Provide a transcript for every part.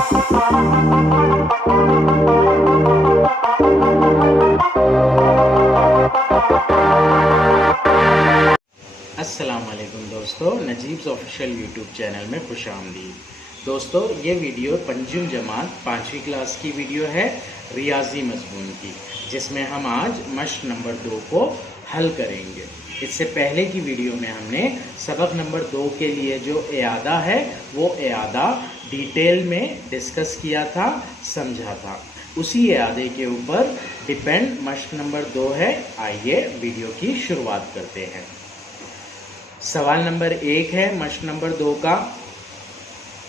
अस्सलाम वालेकुम दोस्तों, नजीब्स ऑफिशियल यूट्यूब चैनल में खुशामदीद। दोस्तों, ये वीडियो पंजुम जमात 5वीं क्लास की वीडियो है रियाजी मज़मून की, जिसमें हम आज मश्क नंबर 2 को हल करेंगे। इससे पहले की वीडियो में हमने सबक नंबर 2 के लिए जो इयादा है वो इयादा डिटेल में डिस्कस किया था, समझा था। उसी इयादे के ऊपर डिपेंड मश्क नंबर 2 है। आइए वीडियो की शुरुआत करते हैं। सवाल नंबर 1 है मश्क नंबर 2 का।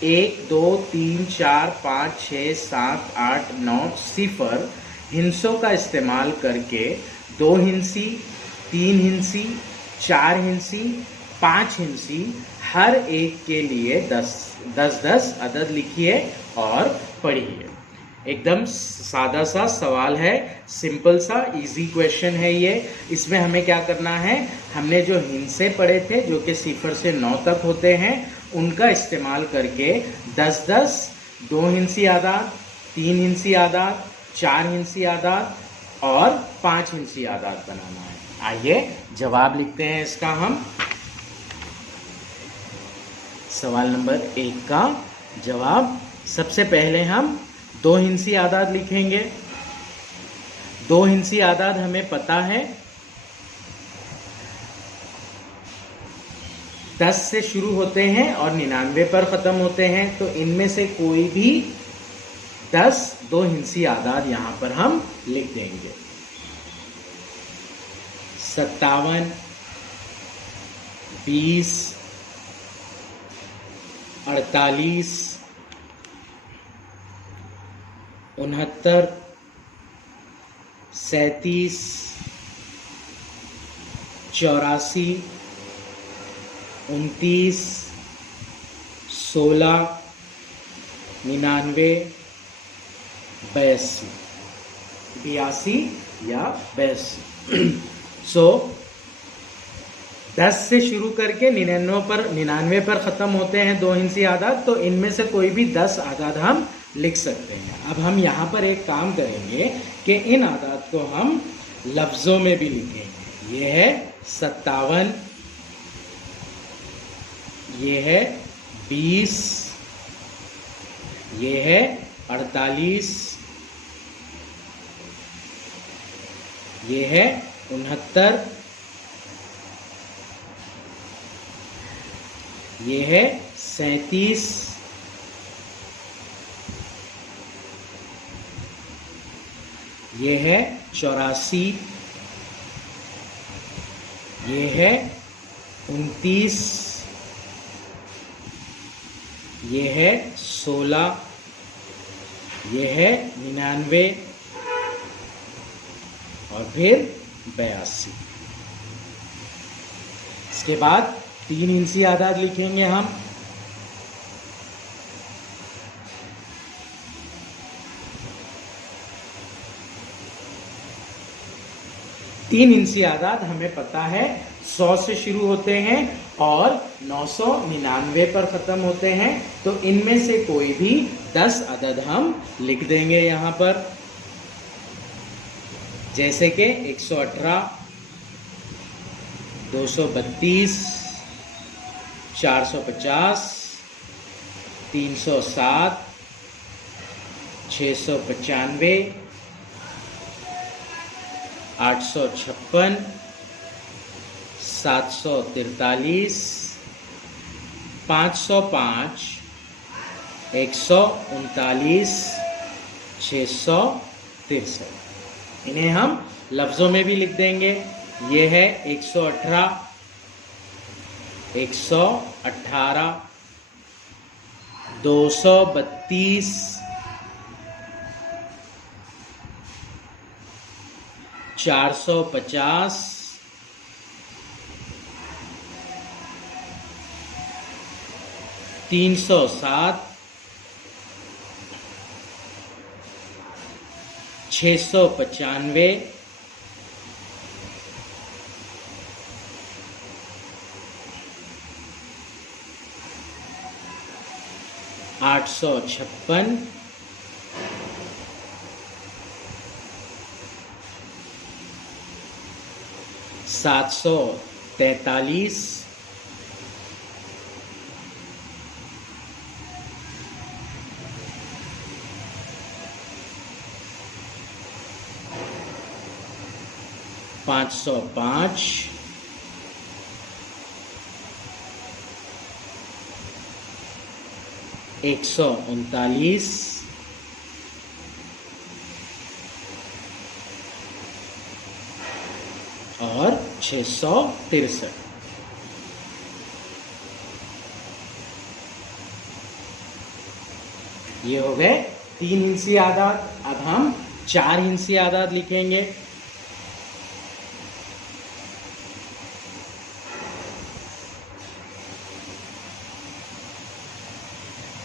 1, 2, 3, 4, 5, 6, 7, 8, 9 सिफर हिंसों का इस्तेमाल करके 2 हिंसी, 3 हिंसी, 4 हिंसी, 5 हिंसी हर एक के लिए 10 अदद लिखिए और पढ़िए। एकदम सादा सा सवाल है, सिंपल सा इजी क्वेश्चन है ये। इसमें हमें क्या करना है, हमने जो हिंसे पढ़े थे जो कि 0 से 9 तक होते हैं, उनका इस्तेमाल करके 10 2 हिंसी आदाद, 3 हिंसी आदाद, 4 हिंसी आदाद और 5 हिंसी आदाद बनाना है। आइए जवाब लिखते हैं इसका हम। सवाल नंबर 1 का जवाब, सबसे पहले हम 2 हिंसी आदाद लिखेंगे। 2 हिंसी आदाद हमें पता है 10 से शुरू होते हैं और 99 पर ख़त्म होते हैं, तो इनमें से कोई भी 10 2 हिंसी आदाद यहाँ पर हम लिख देंगे। 57, 20, 48, 69, 37, 84, 29, 16, 99, 82 या 82। सो 10 से शुरू करके 99 पर ख़त्म होते हैं 2 हिंसी आदाद, तो इनमें से कोई भी 10 आदाद हम लिख सकते हैं। अब हम यहाँ पर एक काम करेंगे कि इन आदाद को हम लफ्ज़ों में भी लिखेंगे। ये है 57, ये है 20, ये है 48, ये है 69, ये है 37, ये है 84, ये है 29, ये है 16, ये है 99 और फिर 82। इसके बाद 3 हिंसी आदाद लिखेंगे हम। तीन हिंसी आदाद हमें पता है 100 से शुरू होते हैं और 999 पर ख़त्म होते हैं, तो इनमें से कोई भी 10 अदद हम लिख देंगे यहाँ पर, जैसे कि 118, 232, 450, 307, 695, 856, 743, 505, 139, 663। इन्हें हम लफ्ज़ों में भी लिख देंगे। ये है 118, 118, 232, 450, 307, 695, 856 856, 743, 505, 139 और 663। ये हो गए 3 हिंसी आदाद। अब हम 4 हिंसी आदाद लिखेंगे।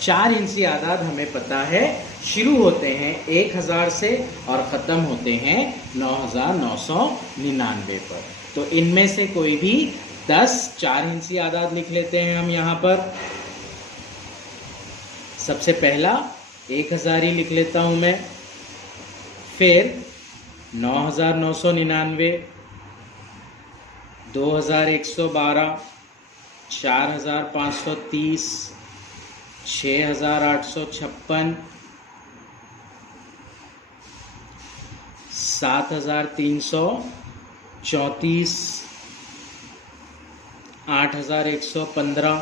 चार हिंसी आदाद हमें पता है शुरू होते हैं 1000 से और ख़त्म होते हैं 9999 पर। तो इनमें से कोई भी 10 चार हिंसी आदाद लिख लेते हैं हम यहाँ पर। सबसे पहला 1000 ही लिख लेता हूँ मैं, फिर 9999, 2112, 4530, 6856, 7334, 8115,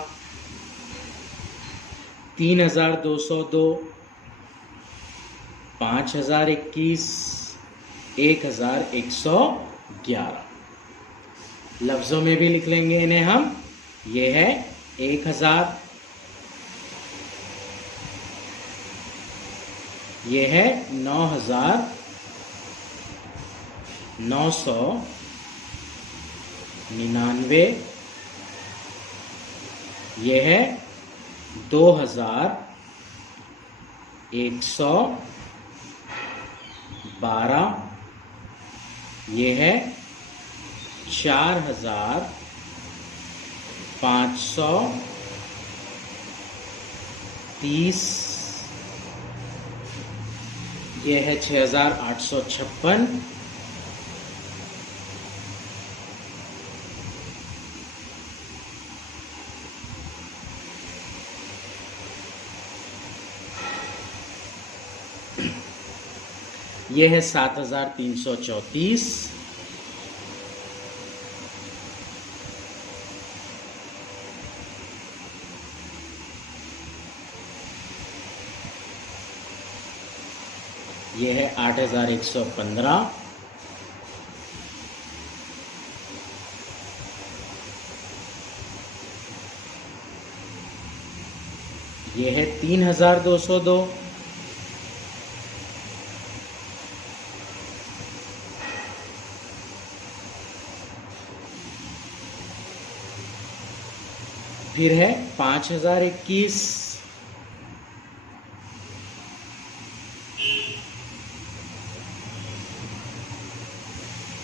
3202, 5021, 1111। लफ्ज़ों में भी लिख लेंगे इन्हें हम। ये है 1000, ये है 9999, ये है 2112, ये है 4530, ये है 6856, ये है 7334, ये है 8115, ये है 3202, फिर है 5021,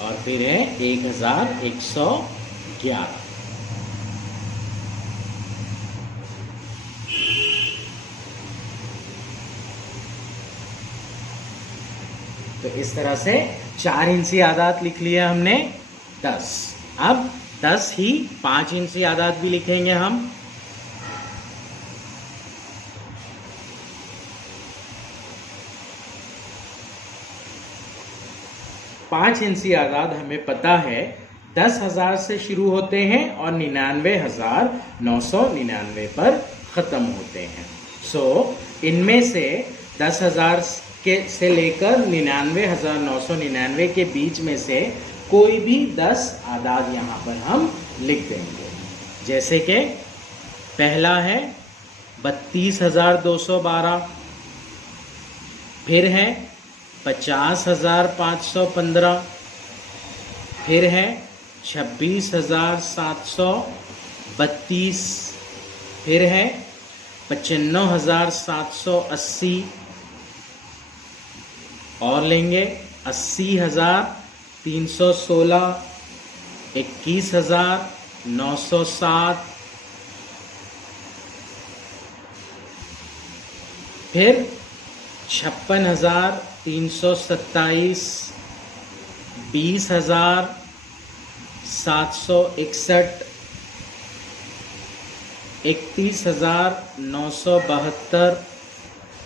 और फिर है 1111। तो इस तरह से चार हिंसी आदाद लिख लिया हमने 10। अब 10 ही 5 हिंसी आदाद भी लिखेंगे हम। पांच हिंसी आदाद हमें पता है 10,000 से शुरू होते हैं और 99,999 पर ख़त्म होते हैं। इनमें से 10,000 से लेकर 99,999 के बीच में से कोई भी 10 आदाद यहाँ पर हम लिख देंगे। जैसे कि पहला है 32,212, फिर है 50,515, फिर है 26,732, फिर है 95,780, और लेंगे 80,316, 21,907, फिर 56,327, 20,761, 31,972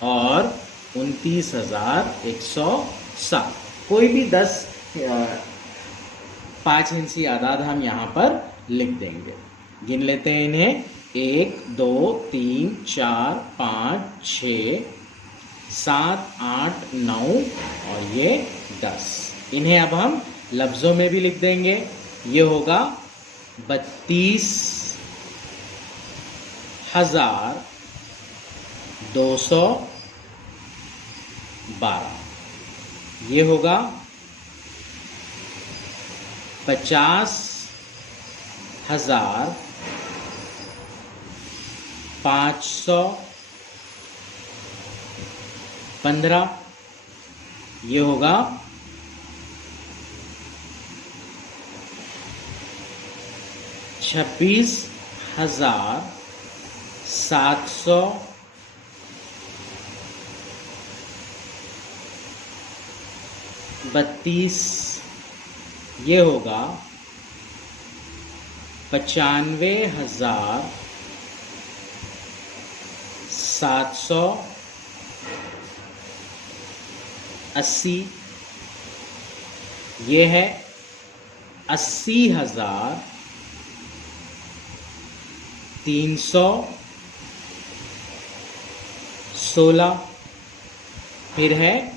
और 29,107। कोई भी 10 5 इंची आदाद हम यहाँ पर लिख देंगे। गिन लेते हैं इन्हें। 1 2 3 4 5 6 7 8 9 और ये 10। इन्हें अब हम लफ्ज़ों में भी लिख देंगे। ये होगा 32,212। ये होगा 50,515। ये होगा 26,732। ये होगा 95,780। ये है 80,316। फिर है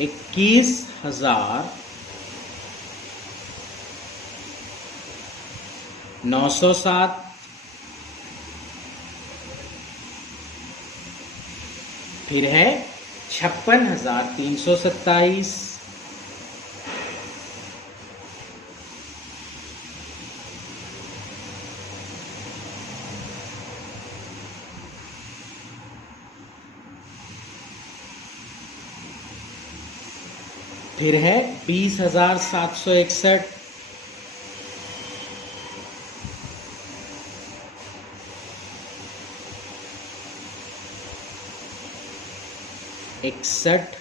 21,907। फिर है 56,327। फिर है 20,761। इकसठ।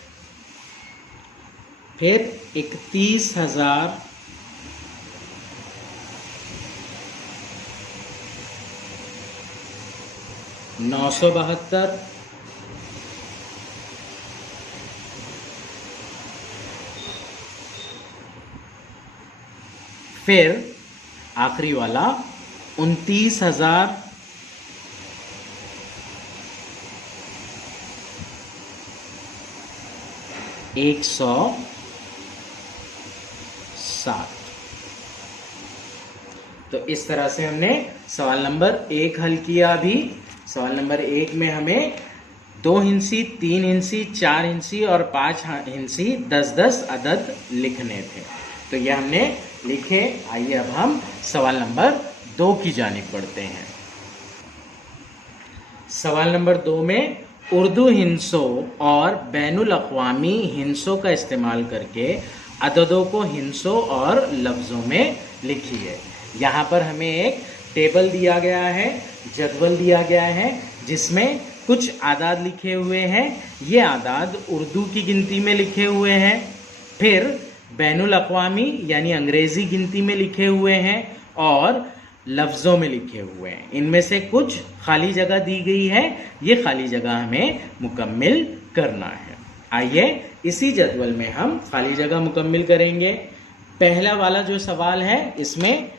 फिर 31,972। फिर आखिरी वाला 29,107। तो इस तरह से हमने सवाल नंबर 1 हल किया। अभी सवाल नंबर 1 में हमें 2 हिंसी, 3 हिंसी, 4 हिंसी और 5 हिंसी 10-10 अदद लिखने थे। तो ये हमने लिखे। आइए अब हम सवाल नंबर 2 की जानिब बढ़ते हैं। सवाल नंबर 2 में उर्दू हिंसों और बैनुल अक़वामी हिंसों का इस्तेमाल करके अददों को हिंसों और लफ्ज़ों में लिखिए। यहाँ पर हमें एक टेबल दिया गया है, जदवल दिया गया है, जिसमें कुछ आदाद लिखे हुए हैं। ये आदाद उर्दू की गिनती में लिखे हुए हैं। फिर बैनुल अक़वामी यानी अंग्रेज़ी गिनती में लिखे हुए हैं और लफ्ज़ों में लिखे हुए हैं। इनमें से कुछ खाली जगह दी गई है। ये खाली जगह हमें मुकम्मिल करना है। आइए इसी जदवल में हम खाली जगह मुकम्मिल करेंगे। पहला वाला जो सवाल है, इसमें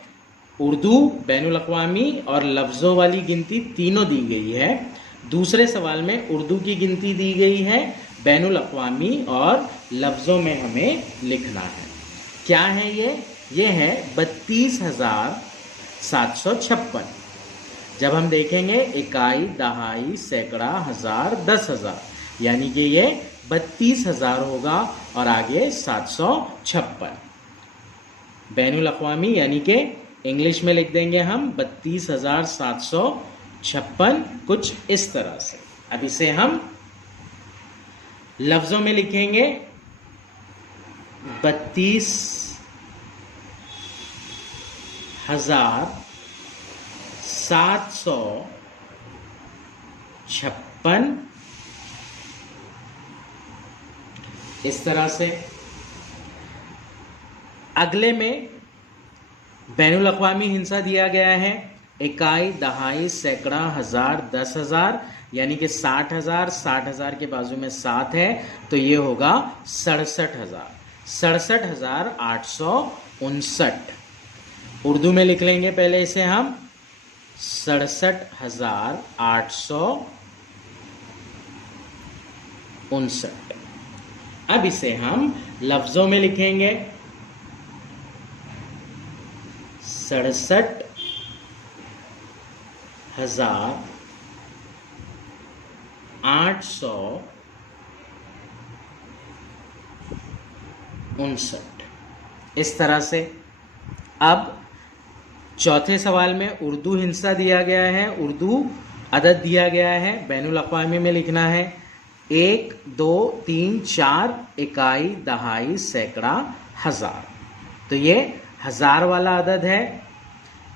उर्दू, बैनुल अक़वामी और लफ्ज़ों वाली गिनती तीनों दी गई है। दूसरे सवाल में उर्दू की गिनती दी गई है, बैनुल अक़वामी और लफ्ज़ों में हमें लिखना है। क्या है ये? ये है 32,756। जब हम देखेंगे इकाई, दहाई, सैकड़ा, हज़ार, 10,000, यानी कि ये 32,000 होगा और आगे 756। बैनुल अक़वामी यानी कि इंग्लिश में लिख देंगे हम 32,756, कुछ इस तरह से। अब इसे हम लफ्ज़ों में लिखेंगे 32,756 इस तरह से। अगले में बैनुल अक़वामी हिंसा दिया गया है, इकाई, दहाई, सैकड़ा, हजार, 10,000, यानी कि 60,000, 60,000 के बाजू में 7 है तो ये होगा 67,000, 67,859। उर्दू में लिख लेंगे पहले इसे हम 67,859। अब इसे हम लफ्जों में लिखेंगे 67,859। इस तरह से। अब चौथे सवाल में उर्दू हिंसा दिया गया है, उर्दू अदद दिया गया है, बैनुल अक़वामी में लिखना है 1, 2, 3, 4 इकाई, दहाई, सैकड़ा, हजार। तो ये हजार वाला अदद है।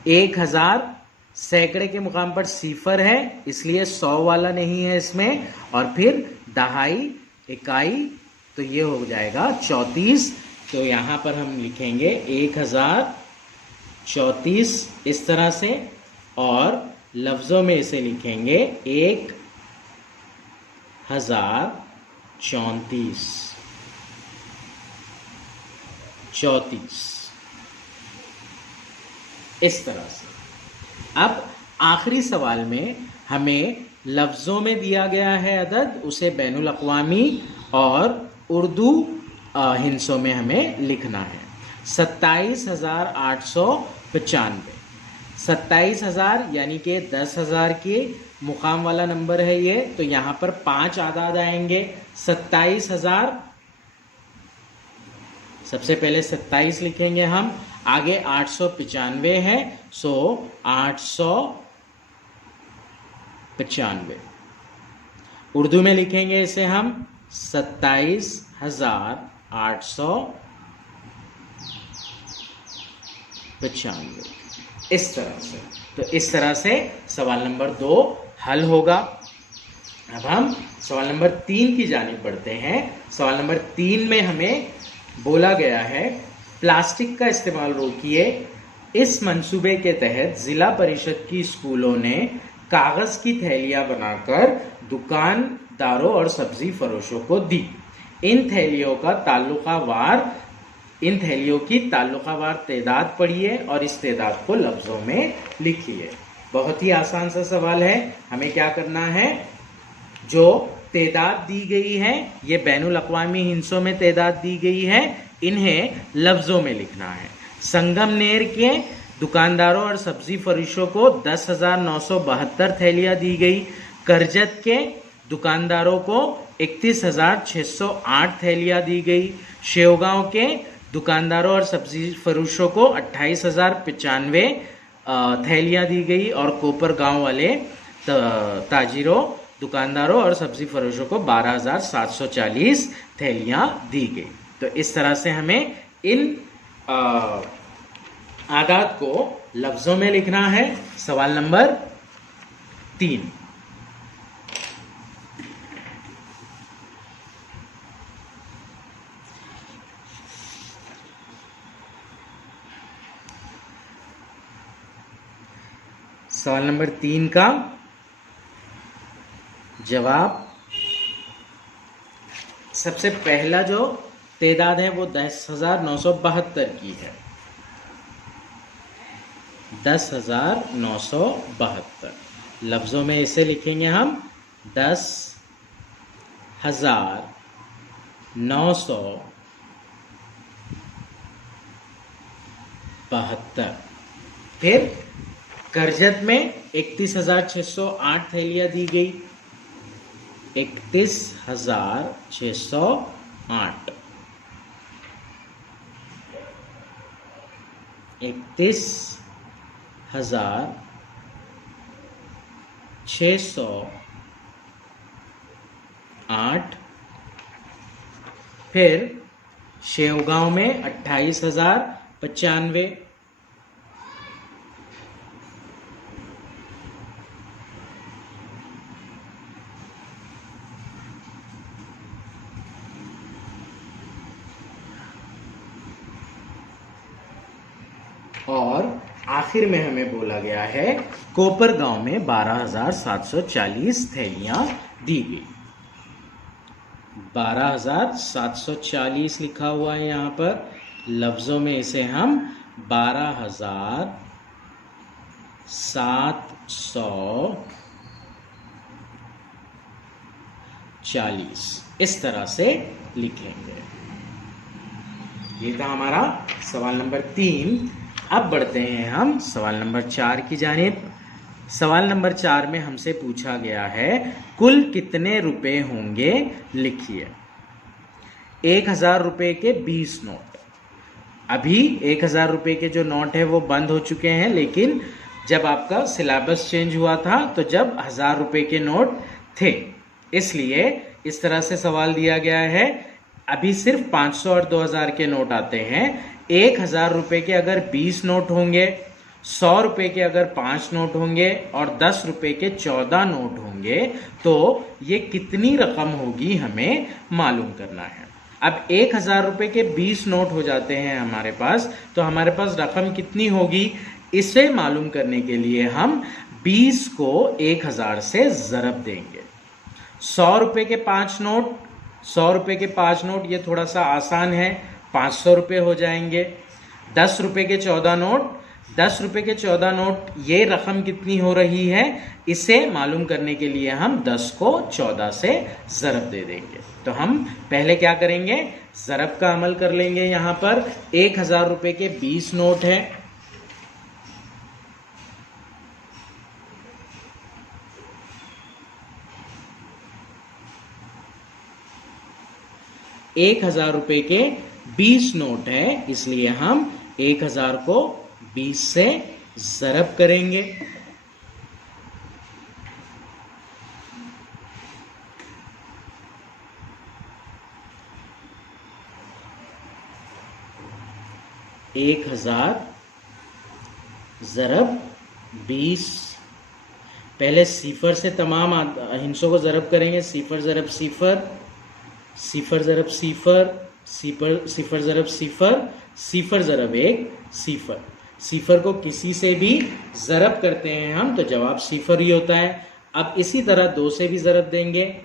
1,000 सैकड़े के मुकाम पर सिफर है, इसलिए 100 वाला नहीं है इसमें। और फिर दहाई, इकाई, तो ये हो जाएगा 34। तो यहाँ पर हम लिखेंगे 1034 इस तरह से। और लफ्ज़ों में इसे लिखेंगे 1034, 34 इस तरह से। अब आखिरी सवाल में हमें लफ्ज़ों में दिया गया है अदद, उसे बैनुल अक़वामी और उर्दू हिंसों में हमें लिखना है 27,895। 27,000 यानी कि 10,000 के मुकाम वाला नंबर है ये, तो यहाँ पर 5 आदाद आएंगे। 27,000, सबसे पहले 27 लिखेंगे हम, आगे 895 है, सो 895। उर्दू में लिखेंगे इसे हम 27,895 इस तरह से। तो इस तरह से सवाल नंबर 2 हल होगा। अब हम सवाल नंबर 3 की जानिब बढ़ते हैं। सवाल नंबर 3 में हमें बोला गया है प्लास्टिक का इस्तेमाल रोकिए। इस मंसूबे के तहत जिला परिषद की स्कूलों ने कागज की थैलियां बनाकर दुकानदारों और सब्जी फरोशों को दी। इन थैलियों की ताल्लुकावार तादाद पढ़िए और इस तादाद को लफ्जों में लिखिए। बहुत ही आसान सा सवाल है। हमें क्या करना है, जो तादाद दी गई है, ये बैनुल अक़वामी हिंसों में तादाद दी गई है, इन्हें लफ्जों में लिखना है। संगमनेर के दुकानदारों और सब्जी फरोशों को 10,972 थैलियां दी गई। करजत के दुकानदारों को 31,608 थैलियां दी गई। शेवगांव के दुकानदारों और सब्जी फरोशों को 28,095 थैलियां दी गई। और कोपर गांव वाले ताजिरों, दुकानदारों और सब्जी फरोशों को 12,740 थैलियां दी गई। तो इस तरह से हमें इन आदाद को लफ्जों में लिखना है। सवाल नंबर 3। सवाल नंबर 3 का जवाब, सबसे पहला जो तादाद है वो 10,972 की है। 10,972 लफ्ज़ों में इसे लिखेंगे हम 10,972। फिर करजत में 31,608 थैलियां दी गई। 31,608, 31,608। फिर शेवगांव में 28,095। और आखिर में हमें बोला गया है कोपर गांव में 12,740 थैलियां दी गई। 12,740 लिखा हुआ है यहाँ पर, लफ्ज़ों में इसे हम 12,740 इस तरह से लिखेंगे। ये था हमारा सवाल नंबर 3। अब बढ़ते हैं हम सवाल नंबर 4 की जानिब। सवाल नंबर 4 में हमसे पूछा गया है कुल कितने रुपए होंगे लिखिए। 1,000 रुपए के 20 नोट। अभी 1,000 रुपए के जो नोट है वो बंद हो चुके हैं, लेकिन जब आपका सिलेबस चेंज हुआ था तो जब 1,000 रुपए के नोट थे, इसलिए इस तरह से सवाल दिया गया है। अभी सिर्फ 500 और 2,000 के नोट आते हैं। 1,000 रुपए के अगर 20 नोट होंगे, 100 रुपए के अगर 5 नोट होंगे और 10 रुपए के 14 नोट होंगे, तो ये कितनी रकम होगी हमें मालूम करना है। अब 1,000 रुपए के 20 नोट हो जाते हैं हमारे पास, तो हमारे पास रकम कितनी होगी, इसे मालूम करने के लिए हम 20 को 1,000 से ज़रब देंगे। 100 रुपए के 5 नोट, 100 रुपए के 5 नोट ये थोड़ा सा आसान है, 500 रुपए हो जाएंगे। 10 रुपए के 14 नोट, 10 रुपए के 14 नोट, ये रकम कितनी हो रही है, इसे मालूम करने के लिए हम 10 को 14 से ज़रब दे देंगे। तो हम पहले क्या करेंगे, ज़रब का अमल कर लेंगे। यहाँ पर 1,000 रुपए के 20 नोट है, ₹1,000 के 20 नोट है, इसलिए हम 1,000 को 20 से ज़रब करेंगे। एक 1,000 ज़रब 20। पहले सिफर से तमाम हिस्सों को ज़रब करेंगे। सिफर ज़रब सिफर, सिफर ज़रब सिफर, सिफर ज़रब सिफर, सिफर ज़रब एक सिफर। सिफर को किसी से भी ज़रब करते हैं हम तो जवाब सिफर ही होता है। अब इसी तरह 2 से भी ज़रब देंगे।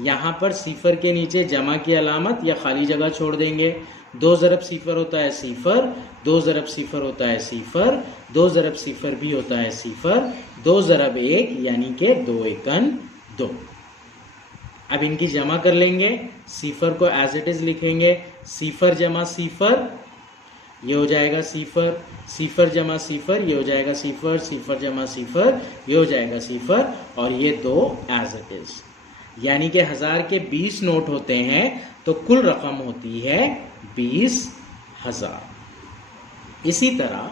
यहाँ पर सिफर के नीचे जमा की अलामत या खाली जगह छोड़ देंगे। 2 ज़रब सिफर होता है सिफर, 2 ज़रब सिफर होता है सिफर, 2 ज़रब सिफर भी होता है सिफर, 2 ज़रब 1 यानी कि 2 एकन 2। अब इनकी जमा कर लेंगे। सिफर को एज इट इज लिखेंगे, सिफर जमा सिफर, ये हो जाएगा सिफर, सिफर जमा सिफर, ये हो जाएगा सिफर, सिफर जमा सिफर, ये हो जाएगा सिफर, और ये 2 एज इट इज। यानी कि 1,000 के 20 नोट होते हैं तो कुल रकम होती है 20,000। इसी तरह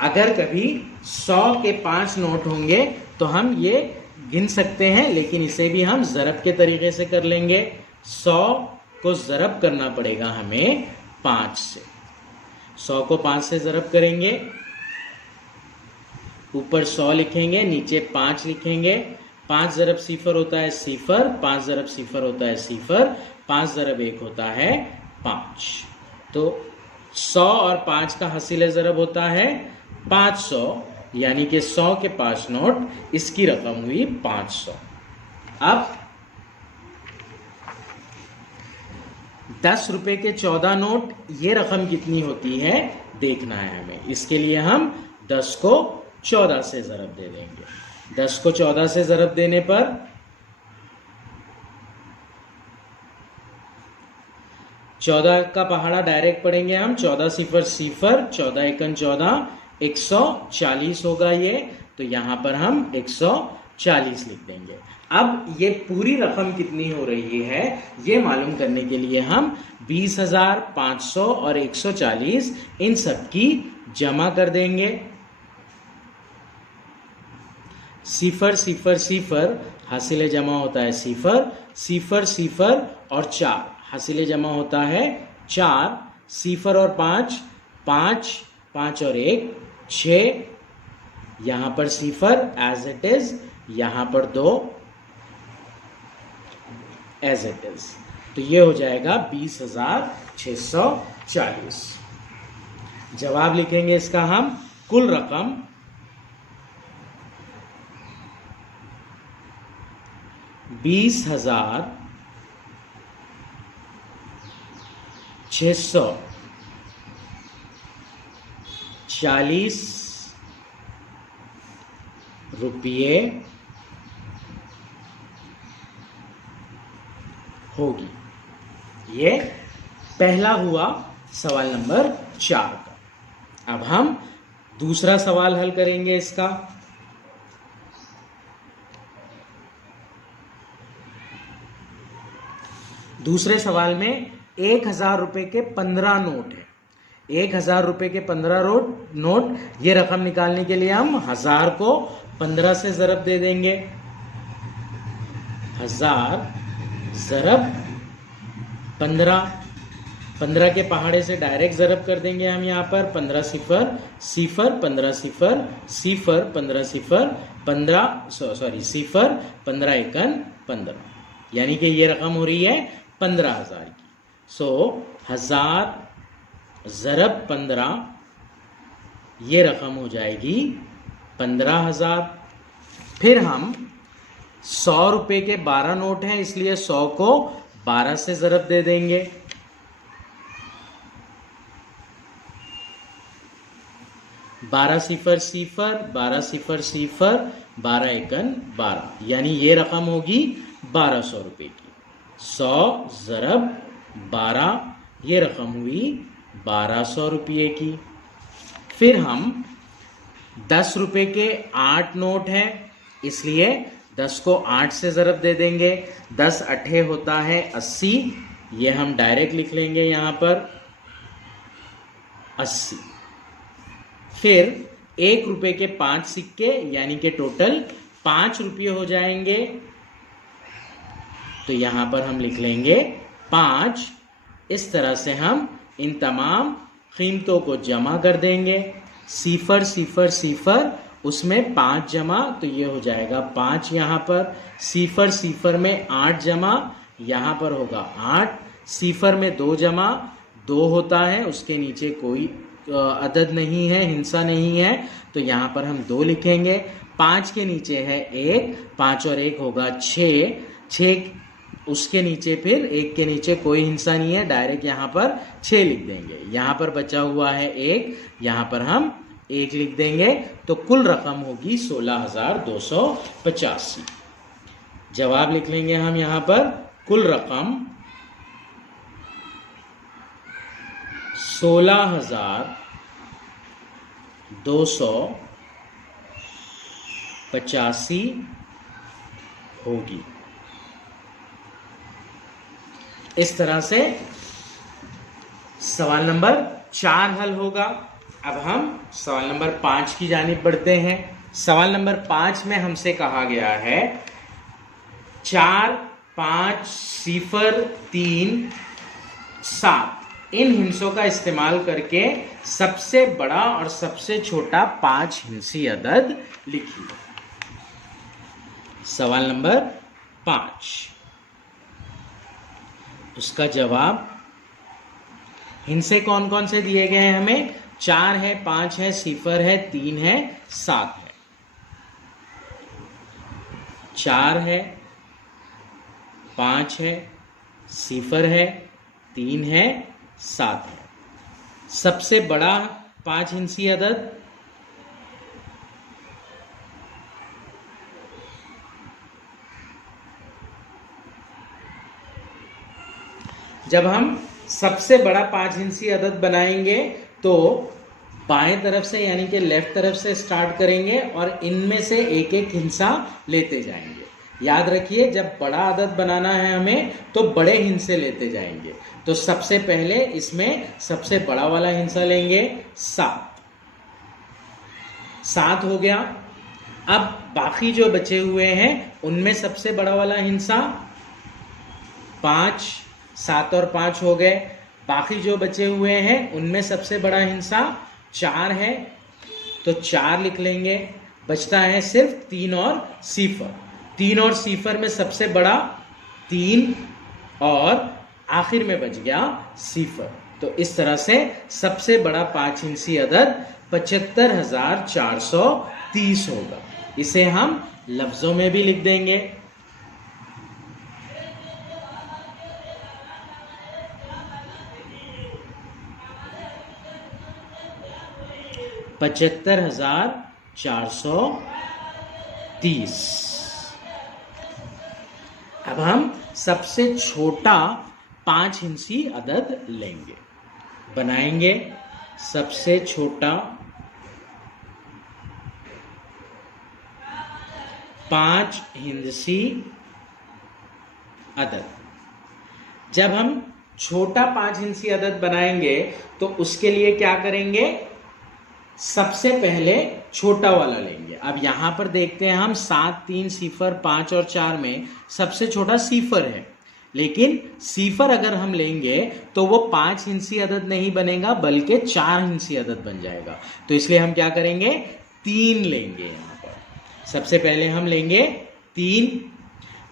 अगर कभी 100 के 5 नोट होंगे तो हम ये गिन सकते हैं, लेकिन इसे भी हम ज़रब के तरीके से कर लेंगे। 100 को ज़रब करना पड़ेगा हमें 5 से। 100 को 5 से ज़रब करेंगे, ऊपर 100 लिखेंगे, नीचे 5 लिखेंगे। 5 ज़रब सिफर होता है सिफर, 5 ज़रब सिफर होता है सिफर, 5 ज़रब 1 होता है 5। तो 100 और 5 का हसील ज़रब होता है 500, यानी कि 100 के 5 नोट, इसकी रकम हुई 500। अब 10 रुपए के 14 नोट, ये रकम कितनी होती है देखना है हमें। इसके लिए हम 10 को 14 से ज़रब दे देंगे। 10 को 14 से ज़रब देने पर 14 का पहाड़ा डायरेक्ट पढ़ेंगे हम। 14 सिफर सिफर, 14 एकन 14, 140 होगा ये, तो यहां पर हम 140 लिख देंगे। अब ये पूरी रकम कितनी हो रही है ये मालूम करने के लिए हम 20,000, 500 और 140 इन सब की जमा कर देंगे। सिफर सिफर सिफर, हासिल जमा होता है सिफर, सिफर सिफर और 4, हासिल जमा होता है 4, सिफर और 5, 5, 5 और 1, 6, यहां पर सिफर एज इट इज, यहां पर 2 एज इट इज, तो ये हो जाएगा 20,640। जवाब लिखेंगे इसका हम कुल रकम 20,640 रुपये होगी। ये पहला हुआ सवाल नंबर 4 का। अब हम दूसरा सवाल हल करेंगे इसका। दूसरे सवाल में 1,000 रुपए के 15 नोट है। 1,000 रुपए के 15 नोट, ये रकम निकालने के लिए हम 1000 को 15 से ज़रब दे देंगे। 1000 ज़रब 15 के पहाड़े से डायरेक्ट ज़रब कर देंगे हम यहाँ पर। 15 सिफर सिफर 15 सिफर सिफर 15 सिफर 15 एकन 15, यानी कि ये रकम हो रही है 15,000 की। 1000 ज़रब 15, ये रकम हो जाएगी 15,000। फिर हम 100 रुपए के 12 नोट हैं, इसलिए 100 को 12 से ज़रब दे देंगे। 12 सिफर सिफर 12 सिफर सिफर 12 एकन 12, यानी ये रकम होगी 1200 रुपए की। 100 ज़रब 12, ये रकम हुई 1200 रुपये की। फिर हम 10 रुपए के 8 नोट हैं, इसलिए 10 को 8 से ज़रब दे देंगे। 10 अट्ठे होता है 80, ये हम डायरेक्ट लिख लेंगे यहाँ पर 80। फिर 1 रुपए के 5 सिक्के, यानी कि टोटल 5 रुपये हो जाएंगे, तो यहाँ पर हम लिख लेंगे 5। इस तरह से हम इन तमाम कीमतों को जमा कर देंगे। सिफर सिफर सिफर, उसमें 5 जमा, तो ये हो जाएगा 5 यहाँ पर। सिफर सिफर में 8 जमा, यहाँ पर होगा 8। सिफर में 2 जमा, 2 होता है, उसके नीचे कोई अदद नहीं है, हिंसा नहीं है, तो यहाँ पर हम 2 लिखेंगे। 5 के नीचे है 1, 5 और 1 होगा 6, 6 उसके नीचे फिर 1 के नीचे कोई हिंसा नहीं है, डायरेक्ट यहाँ पर 6 लिख देंगे। यहाँ पर बचा हुआ है 1, यहाँ पर हम 1 लिख देंगे, तो कुल रकम होगी 16,285। जवाब लिख लेंगे हम यहाँ पर, कुल रकम 16,285 होगी। इस तरह से सवाल नंबर 4 हल होगा। अब हम सवाल नंबर 5 की जानिब बढ़ते हैं। सवाल नंबर 5 में हमसे कहा गया है 4, 5, सिफर 3, 7 इन हिंसों का इस्तेमाल करके सबसे बड़ा और सबसे छोटा 5 हिंसी अदद लिखिए। सवाल नंबर 5, उसका जवाब, हिंसे कौन कौन से दिए गए हैं हमें? 4 है, 5 है, सिफर है, 3 है, 7 है। 4 है, 5 है, सिफर है, 3 है, 7 है। सबसे बड़ा 5 हिंसी अदद जब हम सबसे बड़ा 5 हिंसी अदद बनाएंगे तो बाएं तरफ से यानी कि लेफ्ट तरफ से स्टार्ट करेंगे और इनमें से एक एक हिंसा लेते जाएंगे। याद रखिए, जब बड़ा अदद बनाना है हमें तो बड़े हिंसे लेते जाएंगे। तो सबसे पहले इसमें सबसे बड़ा वाला हिंसा लेंगे 7। 7 हो गया। अब बाकी जो बचे हुए हैं उनमें सबसे बड़ा वाला हिंसा 5, 7 और 5 हो गए। बाकी जो बचे हुए हैं उनमें सबसे बड़ा हिंसा 4 है, तो 4 लिख लेंगे। बचता है सिर्फ 3 और सिफर। 3 और सिफर में सबसे बड़ा 3 और आखिर में बच गया सिफर। तो इस तरह से सबसे बड़ा 5 हिंसी अदद 75,430 होगा। इसे हम लफ्जों में भी लिख देंगे। 75,430। अब हम सबसे छोटा 5 हिंसी अदद लेंगे, बनाएंगे सबसे छोटा 5 हिंसी अदद। जब हम छोटा 5 हिंसी अदद बनाएंगे तो उसके लिए क्या करेंगे, सबसे पहले छोटा वाला लेंगे। अब यहां पर देखते हैं हम 7, 3, 0, 5 और 4 में सबसे छोटा सिफर है, लेकिन सिफर अगर हम लेंगे तो वो 5 हिंसी अदद नहीं बनेगा बल्कि 4 हिंसी अदद बन जाएगा। तो इसलिए हम क्या करेंगे, 3 लेंगे। यहां पर सबसे पहले हम लेंगे 3,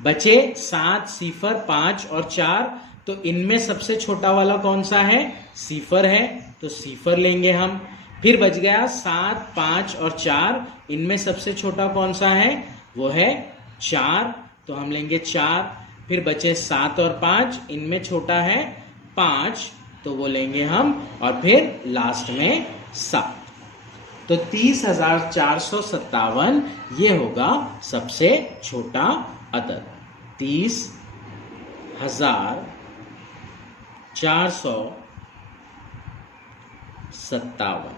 बचे 7, 0, 5 और 4। तो इनमें सबसे छोटा वाला कौन सा है, सिफर है, तो सिफर लेंगे हम। फिर बच गया 7, 5 और 4, इनमें सबसे छोटा कौन सा है, वो है 4, तो हम लेंगे 4। फिर बचे 7 और 5, इनमें छोटा है 5, तो वो लेंगे हम। और फिर लास्ट में 7। तो 30,457 ये होगा सबसे छोटा अदद। 30,457।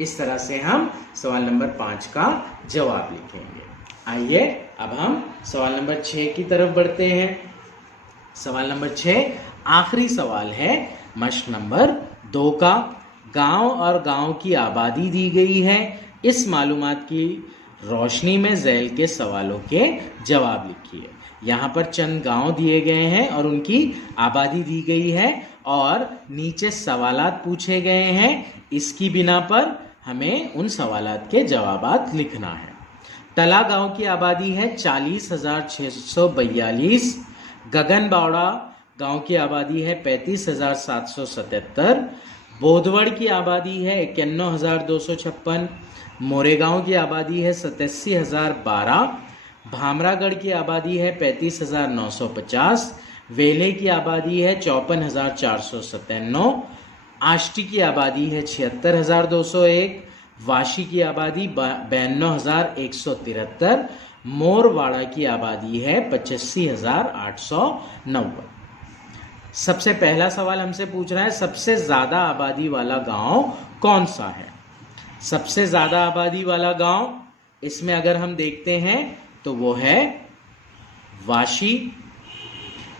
इस तरह से हम सवाल नंबर 5 का जवाब लिखेंगे। आइए अब हम सवाल नंबर 6 की तरफ बढ़ते हैं। सवाल नंबर 6 आखिरी सवाल है मश्क नंबर 2 का। गांव और गांव की आबादी दी गई है। इस मालूमात की रोशनी में झैल के सवालों के जवाब लिखिए। यहाँ पर चंद गांव दिए गए हैं और उनकी आबादी दी गई है और नीचे सवालात पूछे गए हैं। इसकी बिना पर हमें उन सवालात के जवाबात लिखना है। तला गांव की आबादी है 40,642। गगनबावड़ा गांव की आबादी है 35,777। बोधवड़ की आबादी है 51,256। मोरेगांव की आबादी है 87,012। भामरागढ़ की आबादी है 35,950। वेले की आबादी है 54,497। आष्टी की आबादी है 76,201। वाशी की आबादी 92,173। मोरवाड़ा की आबादी है 85,890। सबसे पहला सवाल हमसे पूछ रहा है सबसे ज्यादा आबादी वाला गांव कौन सा है। सबसे ज्यादा आबादी वाला गांव इसमें अगर हम देखते हैं तो वो है वाशी,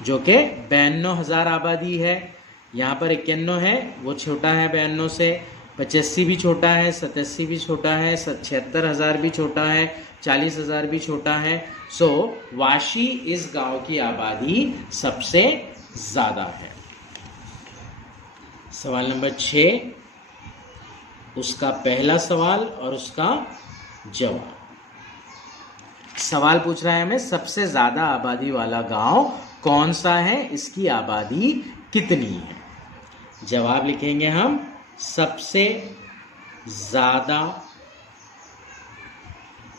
जो कि 92,000 आबादी है। यहाँ पर 91 है, वो छोटा है 92 से। 85 भी छोटा है, 87 भी छोटा है, 76,000 भी छोटा है, 40,000 भी छोटा है। सो वाशी इस गांव की आबादी सबसे ज्यादा है। सवाल नंबर 6 उसका पहला सवाल और उसका जवाब। सवाल पूछ रहा है हमें सबसे ज्यादा आबादी वाला गांव कौन सा है, इसकी आबादी कितनी है। जवाब लिखेंगे हम सबसे ज्यादा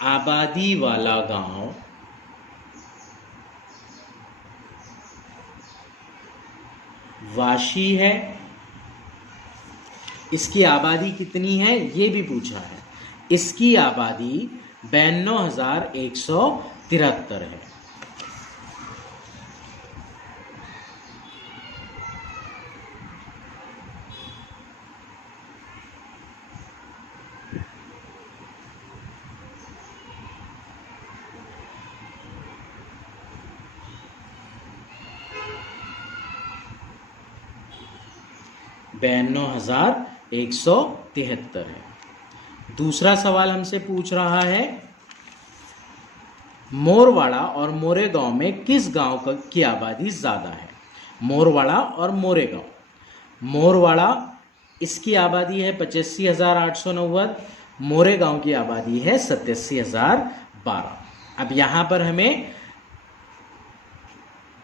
आबादी वाला गांव वाशी है। इसकी आबादी कितनी है ये भी पूछा है। इसकी आबादी 92,173 है। बयानवे 1,173 है। दूसरा सवाल हमसे पूछ रहा है मोरवाड़ा और मोरेगांव में किस गांव की आबादी ज्यादा है। मोरवाड़ा और मोरेगांव। मोरवाड़ा इसकी आबादी है 85,890। मोरेगांव की आबादी है 87,012। अब यहां पर हमें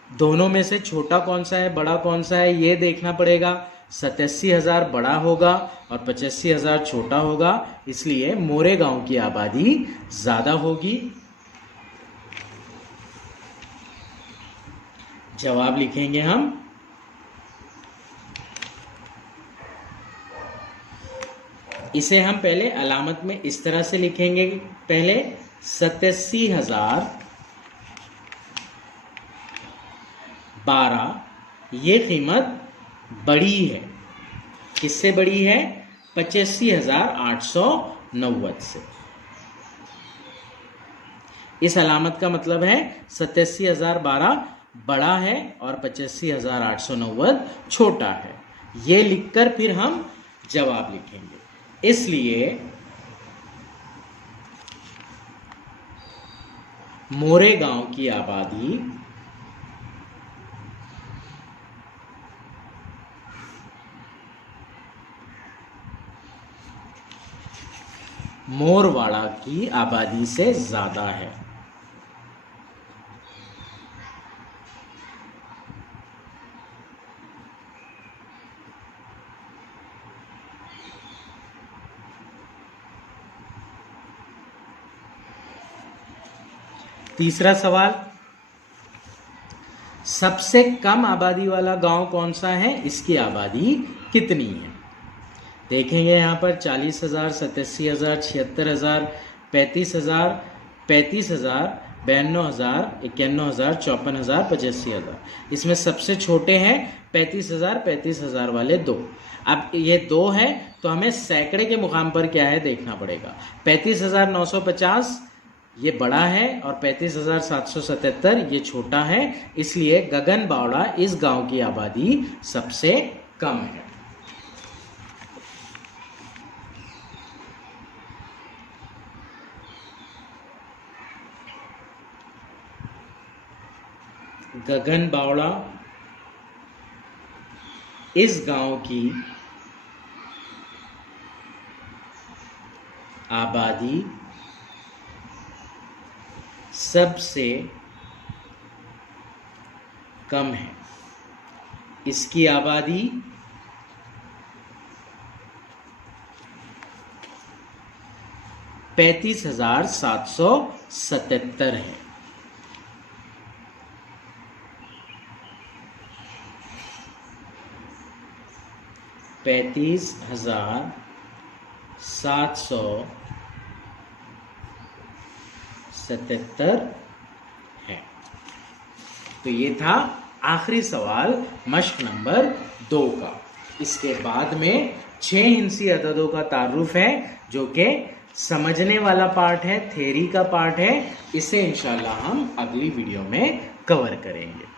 दोनों में से छोटा कौन सा है बड़ा कौन सा है ये देखना पड़ेगा। 87,000 बड़ा होगा और 85,000 छोटा होगा, इसलिए मोरे गांव की आबादी ज्यादा होगी। जवाब लिखेंगे हम। इसे हम पहले अलामत में इस तरह से लिखेंगे। पहले 87,012, ये कीमत बड़ी है। किससे बड़ी है? 85,890 से। इस अलामत का मतलब है 87,012 बड़ा है और 85,890 छोटा है। ये लिखकर फिर हम जवाब लिखेंगे। इसलिए मोरे गांव की आबादी मोरवाड़ा की आबादी से ज्यादा है। तीसरा सवाल, सबसे कम आबादी वाला गांव कौन सा है? इसकी आबादी कितनी है? देखेंगे यहाँ पर 40,000, 87,000, 76,000, 35,000, 35,000, 92,000, 91,000, 54,000, 85,000। इसमें सबसे छोटे हैं 35,000, 35,000 वाले दो। अब ये दो है तो हमें सैकड़े के मुकाम पर क्या है देखना पड़ेगा। 35,950 ये बड़ा है और 35,777 ये छोटा है, इसलिए गगन बावड़ा इस गांव की आबादी सबसे कम है। गगन बावड़ा इस गांव की आबादी सबसे कम है। इसकी आबादी 35,777 है। पैंतीस 777 है। तो ये था आखिरी सवाल मश्क नंबर 2 का। इसके बाद में 6 हिंसी अददों का तारुफ है, जो कि समझने वाला पार्ट है, थ्योरी का पार्ट है। इसे इंशाल्लाह हम अगली वीडियो में कवर करेंगे।